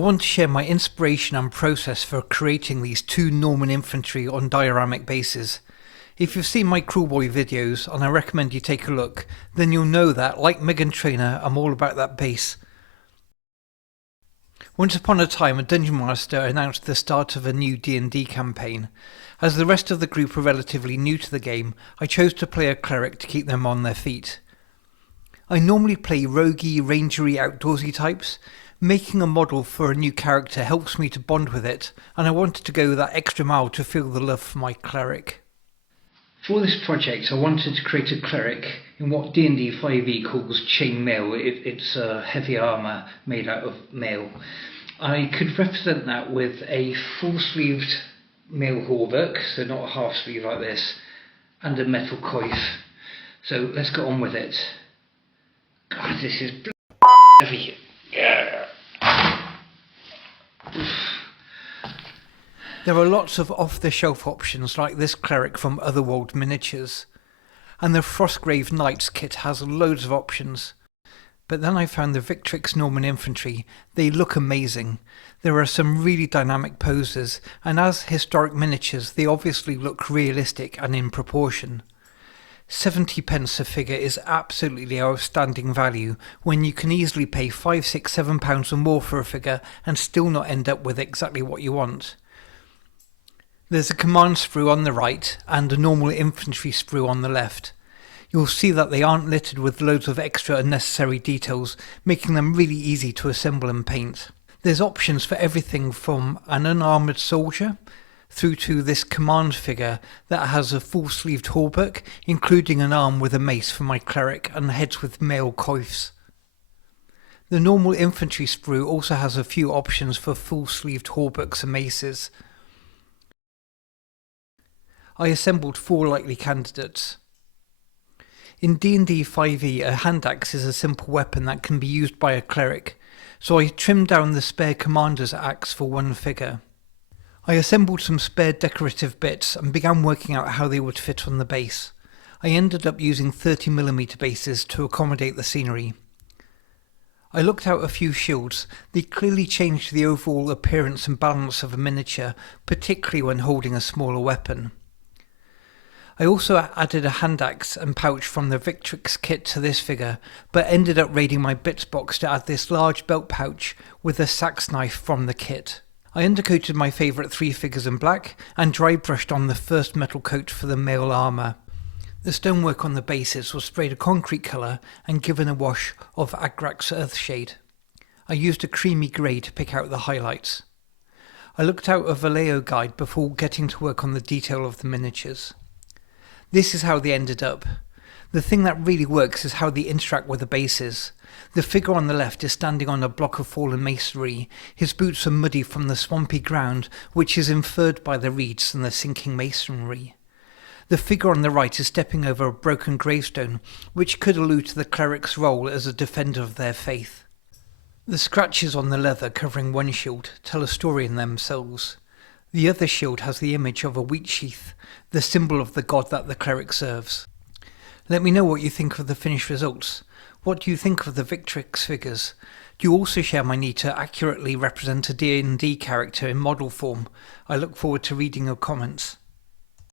want to share my inspiration and process for creating these two Norman Infantry on Dioramic Bases. If you've seen my Crewboy videos, and I recommend you take a look, then you'll know that, like Megan Trainor, I'm all about that base. Once upon a time, a Dungeon Master announced the start of a new D&D campaign. As the rest of the group are relatively new to the game, I chose to play a cleric to keep them on their feet. I normally play roguey, rangery, outdoorsy types. Making a model for a new character helps me to bond with it, and I wanted to go that extra mile to feel the love for my cleric. For this project, I wanted to create a cleric in what D&D 5e calls chain mail. It's heavy armour made out of mail. I could represent that with a full-sleeved mail hauberk, so not a half sleeve like this, and a metal coif. So let's get on with it. God, this is heavy. Yeah. There are lots of off-the-shelf options like this cleric from Otherworld Miniatures, and the Frostgrave Knights kit has loads of options. But then I found the Victrix Norman Infantry. They look amazing. There are some really dynamic poses, and as historic miniatures they obviously look realistic and in proportion. 70 pence a figure is absolutely outstanding value when you can easily pay £5, £6, £7 or more for a figure and still not end up with exactly what you want. There's a command sprue on the right and a normal infantry sprue on the left. You'll see that they aren't littered with loads of extra unnecessary details, making them really easy to assemble and paint. There's options for everything from an unarmoured soldier through to this command figure that has a full-sleeved hauberk, including an arm with a mace for my cleric and heads with mail coifs. The normal infantry sprue also has a few options for full-sleeved hauberks and maces. I assembled 4 likely candidates. In D&D 5e, a hand axe is a simple weapon that can be used by a cleric, so I trimmed down the spare commander's axe for one figure. I assembled some spare decorative bits and began working out how they would fit on the base. I ended up using 30mm bases to accommodate the scenery. I looked out a few shields. They clearly changed the overall appearance and balance of a miniature, particularly when holding a smaller weapon. I also added a hand axe and pouch from the Victrix kit to this figure, but ended up raiding my bits box to add this large belt pouch with a sax knife from the kit. I undercoated my favourite 3 figures in black and dry brushed on the first metal coat for the mail armour. The stonework on the bases was sprayed a concrete colour and given a wash of Agrax Earthshade. I used a creamy grey to pick out the highlights. I looked out a Vallejo guide before getting to work on the detail of the miniatures. This is how they ended up. The thing that really works is how they interact with the bases. The figure on the left is standing on a block of fallen masonry. His boots are muddy from the swampy ground, which is inferred by the reeds and the sinking masonry. The figure on the right is stepping over a broken gravestone, which could allude to the cleric's role as a defender of their faith. The scratches on the leather covering one shield tell a story in themselves. The other shield has the image of a wheat sheath, the symbol of the god that the cleric serves. Let me know what you think of the finished results. What do you think of the Victrix figures? Do you also share my need to accurately represent a D&D character in model form? I look forward to reading your comments.